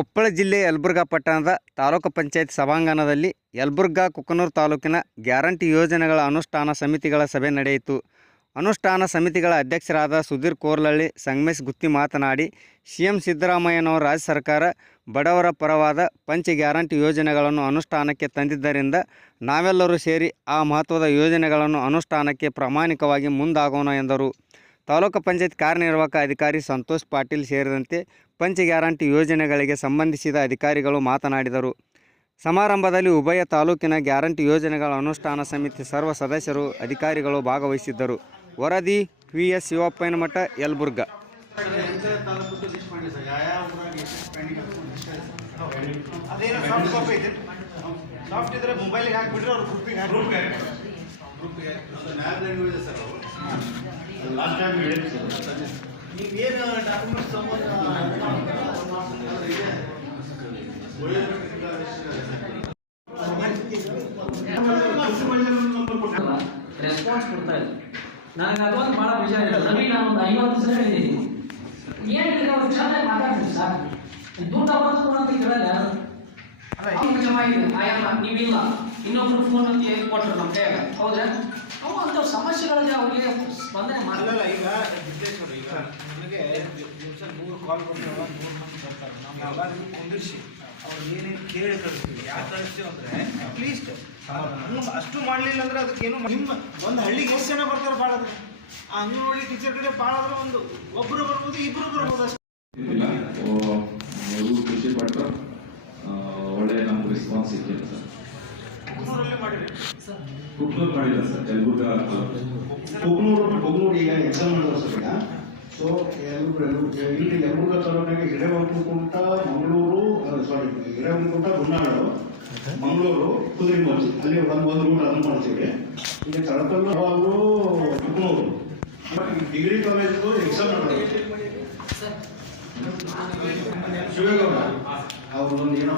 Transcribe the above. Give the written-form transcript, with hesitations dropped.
ಕೊಪ್ಪಳ ಜಿಲ್ಲೆ ಯಲಬುರ್ಗಾ ಪಟ್ಟಣದ ತಾಲೂಕು ಪಂಚಾಯತ್ ಸಭಾಂಗಣದಲ್ಲಿ ಯಲಬುರ್ಗಾ ಕುಕನೂರು ತಾಲೂಕಿನ ಗ್ಯಾರಂಟಿ ಯೋಜನೆಗಳ ಅನುಷ್ಠಾನ ಸಮಿತಿಗಳ ಸಭೆ ನಡೆಯಿತು. ಅನುಷ್ಠಾನ ಸಮಿತಿಗಳ ಅಧ್ಯಕ್ಷರಾದ ಸುಧೀರ್ ಕೋರ್ಲಳ್ಳಿ ಸಂಗಮೇಶ್ ಗುತ್ತಿ ಮಾತನಾಡಿ, ಸಿಎಂ ಸಿದ್ದರಾಮಯ್ಯನವರ ರಾಜ್ಯ ಸರ್ಕಾರ ಬಡವರ ಪರವಾದ ಪಂಚ ಗ್ಯಾರಂಟಿ ಯೋಜನೆಗಳನ್ನು ಅನುಷ್ಠಾನಕ್ಕೆ ತಂದಿದ್ದರಿಂದ ನಾವೆಲ್ಲರೂ ಸೇರಿ ಆ ಮಹತ್ವದ ಯೋಜನೆಗಳನ್ನು ಅನುಷ್ಠಾನಕ್ಕೆ ಪ್ರಾಮಾಣಿಕವಾಗಿ ಮುಂದಾಗೋಣ ಎಂದರು. ತಾಲೂಕು ಪಂಚಾಯತ್ ಕಾರ್ಯನಿರ್ವಾಹಕ ಅಧಿಕಾರಿ ಸಂತೋಷ್ ಪಾಟೀಲ್ ಸೇರಿದಂತೆ ಪಂಚ ಗ್ಯಾರಂಟಿ ಯೋಜನೆಗಳಿಗೆ ಸಂಬಂಧಿಸಿದ ಅಧಿಕಾರಿಗಳು ಮಾತನಾಡಿದರು. ಸಮಾರಂಭದಲ್ಲಿ ಉಭಯ ತಾಲೂಕಿನ ಗ್ಯಾರಂಟಿ ಯೋಜನೆಗಳ ಅನುಷ್ಠಾನ ಸಮಿತಿ ಸರ್ವ ಸದಸ್ಯರು ಅಧಿಕಾರಿಗಳು ಭಾಗವಹಿಸಿದ್ದರು. ವರದಿ ವಿ.ಎಸ್. ಶಿವಪ್ಪನಮಠ, ಯಲಬುರ್ಗಾ. ನೀವೇನು ಡಾಕ್ಯುಮೆಂಟ್ಸ್ ರೆಸ್ಪಾನ್ಸ್ ಕೊಡ್ತಾ ಇಲ್ಲ. ನನಗೆ ಅದೊಂದು ಭಾಳ ಬೇಜಾರು ಇದೆ. ನಮಗೆ ನಾನು ಒಂದು 50 ಸಲ ಹೇಳಿದ್ದೀನಿ. ಏನು ಹೇಳಿದ್ರೆ ಅವ್ರು ಚೆನ್ನಾಗಿ ಮಾತಾಡ್ತೀವಿ ಸರ್. ದುಡ್ಡು ಅವತ್ತು ಕೊಡೋದು ಕೇಳಲ್ಲ ಯಾರು. ನೀವಿಲ್ಲ ಇನ್ನೊಬ್ರು ಫೋನ್ ಅಂತ ಹೇಳಿ ಕೊಟ್ಟರು ನಮ್ಮ ಕೈಯಾಗ, ಹೌದಾ? ಅವು ಅಂಥವು ಸಮಸ್ಯೆಗಳಿಗೆ ಅವರಿಗೆ ಸ್ಪಂದನೆ ಮಾಡಲ್ಲ. ಈಗ ನನಗೆ ದಿವಸ 100 ಕಾಲ್ ಕೊಡ್ತಾರೆ, 100 ಮಂದಿ ಬರ್ತಾರೆ. ನಾವು ಎಲ್ಲರಿಗೂ ಕುಂದಿರಿಸಿ ಅವ್ರು ಏನೇನು ಕೇಳಿ ಕಳಿಸ್ತೀವಿ. ಯಾಕೆ ಕಳಿಸ್ತೀವಿ ಅಂದರೆ ಅಟ್ಲೀಸ್ಟ್ ಅಷ್ಟು ಮಾಡಲಿಲ್ಲ ಅಂದರೆ ಅದಕ್ಕೇನು ನಿಮ್ಮ ಒಂದು ಹಳ್ಳಿಗೆ ಎಷ್ಟು ಜನ ಬರ್ತಾರೆ ಭಾಳ ಅಂದರೆ ಆ ಅಂಗನವಾಡಿ ಟೀಚರ್ ಕಡೆ ಭಾಳ ಆದರೆ ಒಬ್ಬರು ಬರ್ಬೋದು, ಇಬ್ಬರು ಬರ್ಬೋದು ಅಷ್ಟೇ. ಖುಷಿ ಪಟ್ಟು ಒಳ್ಳೆ ನಮ್ಗೆ ರೆಸ್ಪಾನ್ಸ್ ಸಿಕ್ಕಿಲ್ಲ ಸರ್. ಕುಕ್ನೂರಲ್ಲೇ ಮಾಡಿರಿ ಸರ್, ಕುಕ್ನೂರು ಮಾಡಿಲ್ಲ ಸರ್, ಯಲಬುರ್ಗಾ ಕುಕ್ನೂರು ಈಗ ಎಕ್ಸಾಮ್ ಮಾಡಿದ್ರು ಸರ್. ಈಗ ಸೊ ಇಲ್ಲಿ ಯಲಬುರ್ಗಾ ತಾಲೂಕಿನಾಗ ಹಿರೇವಂಕುಂಟ, ಮಂಗಳೂರು, ಹಿರೇವಂಕುಂಟ, ಗುನ್ನಾಳು, ಮಂಗಳೂರು, ಕುದುರೆಮುಚ್ಚಿ ಅಲ್ಲಿ ಒಂದು ರೂಟ್ ಅದನ್ನು ಮಾಡ್ತೀವಿ. ಈಗ ತಳಕಲ್ಲು ಅವರು ಕುಕ್ನೂರು ಡಿಗ್ರಿ ಕಾಲೇಜು ಎಕ್ಸಾಮ್ ಮಾಡೋದು ಶಿವೇಗೌಡ ಅವ್ರದ್ದೊಂದು ಏನೋ